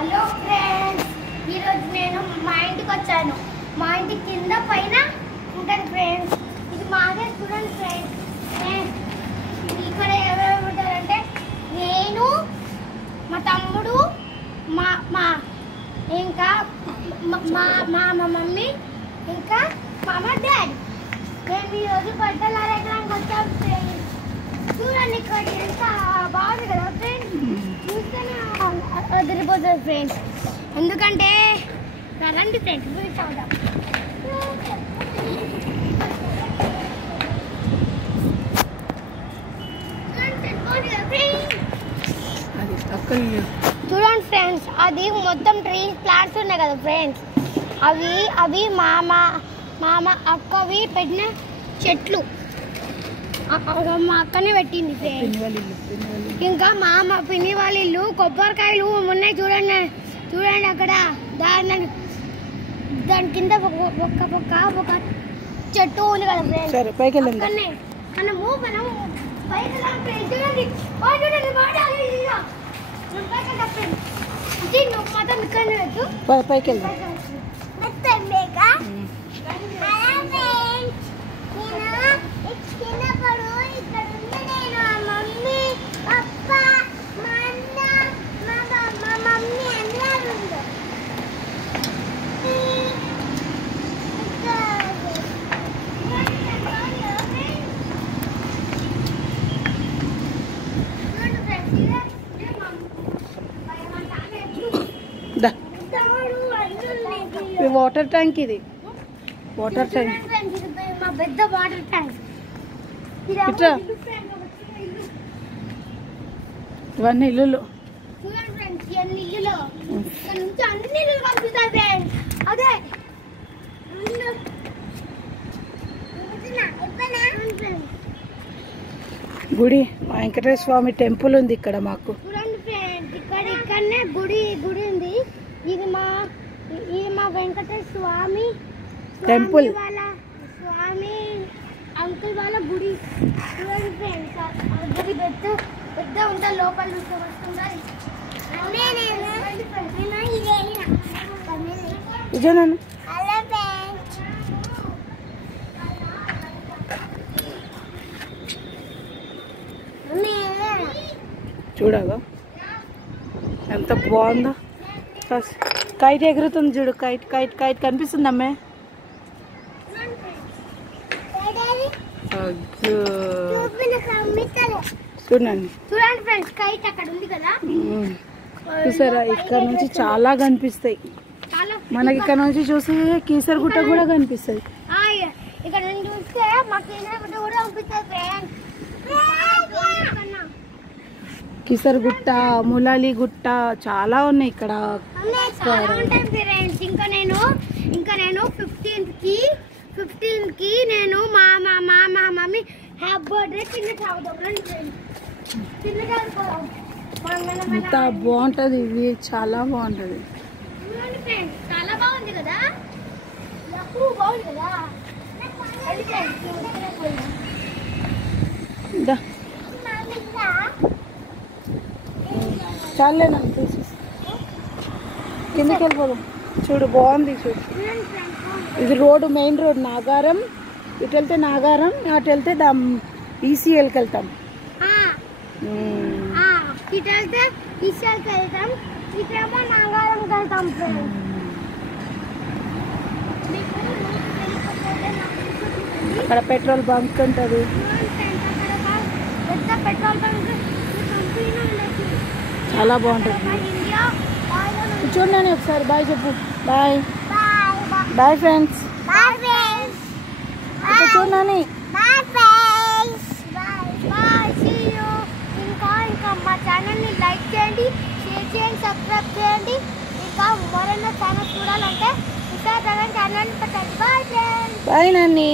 Hello friends, ఈరోజు నేను మా ఇంటికి వచ్చాను. మా ఇంటి కింద పైన ఉంటాను ఫ్రెండ్స్. ఇది మాదే చూడండి ఫ్రెండ్స్. ఇక్కడ ఎవరెవరు ఉంటారంటే నేను, మా తమ్ముడు, మా మా ఇంకా మా మమ్మీ, ఇంకా మా డాడీ. మేము ఈరోజు బట్టలు ఆరేయడానికి వచ్చాము ఫ్రెండ్స్. చూడండి ఇక్కడ ఎంత బాగుంది కదా ఫ్రెండ్స్. చూస్తేనే వదిలిపోతుంది ఫ్రెండ్స్. ఎందుకంటే రండి ఫ్రెండ్స్ చూద్దాం. చూడండి ఫ్రెండ్స్, అది మొత్తం ట్రీస్ ప్లాంట్స్ ఉన్నాయి కదా ఫ్రెండ్స్. అవి మామ అక్కవి పెట్టిన చెట్లు. మా అక్కనే పెట్టింది ఫ్రెండ్స్. ఇంకా మా పిన్ని వాళ్ళ ఇల్లు. కొబ్బరికాయలు ఉన్నాయి చూడండి అక్కడ. దాని కింద ఒక చెట్టు ఉంది కదా ఫ్రెండ్స్. పైకి మనము పైకి చూడండి. మాత్రం ఇక్కడనే పెట్టు. పైకి వాటర్ ట్యాంక్. ఇది వాటర్ ట్యాంక్, పెద్ద వాటర్ ట్యాంక్. ఇవన్నీ ఇల్లు చూడండి ఫ్రెండ్స్. ఇవన్నీ ఇల్లు. ఇక్కడ నుంచి అన్ని ఇల్లు కనిపిస్తాయి ఫ్రెండ్స్. అదే గుడి, వెంకటేశ్వర స్వామి టెంపుల్ ఉంది ఇక్కడ మాకు. చూడండి ఫ్రెండ్స్, ఇక్కడనే గుడి ఉంది. ఇది మా వెంకటేశ్వర స్వామి టెంపుల్ వాళ్ళ స్వామి అంకుల్ వాళ్ళ గుడి. చూడండి ఫ్రెండ్స్, గుడి పెద్ద ఉంటుంది. లోపల చూస్తే వస్తుంది. చూడగా ఎంత బాగుందో. కైట్ ఎగురుతుంది చూడు. కైట్ కనిపిస్తుంది అమ్మే. చూడండి ఫ్రెండ్స్, కైట్ అక్కడ ఉంది కదా. చూసారా, ఇక్కడ నుంచి చాలా కనిపిస్తాయి మనకి. ఇక్కడ నుంచి చూసి కీసరగుట్ట కూడా కనిపిస్తుంది. ఇక్కడ నుంచి చూస్తే మా కీసరగుట్ట కూడా కనిపిస్తుంది. కిసరగుట్ట, ములాలి గుట్ట చాలా ఉన్నాయి ఇక్కడ. ఇంకా నేను 15th కి నేను మా మమ్మీ హ్యాపీ బర్త్డే ఎంత బాగుంటది. ఇది చాలా బాగుంటది. చాలా బాగుంది కదా. చాలే నన్ను తీసి కిందకి వెళ్ళిపోదాం. చూడు బాగుంది. చూడు, ఇది రోడ్డు, మెయిన్ రోడ్ నాగారం. ఇటు వెళ్తే నాగారం, అటు వెళ్తే ఈసీఎల్కి వెళ్తాం. అక్కడ పెట్రోల్ బంక్ ఉంటుంది. పెట్రోల్ బంక్ చాలా బాగుంటుంది. చూడండి ఒకసారి. బాయ్ చెప్పు. Bye friends. చూడండి. ఇంకా మా ఛానల్ని లైక్ చేయండి, షేర్ చేయండి, సబ్స్క్రైబ్ చేయండి. ఇంకా మరన్నా ఛానల్ చూడాలంటే ఇంకా ఛానల్ని పెట్టండి. Bye friends. బాయ్ నాని.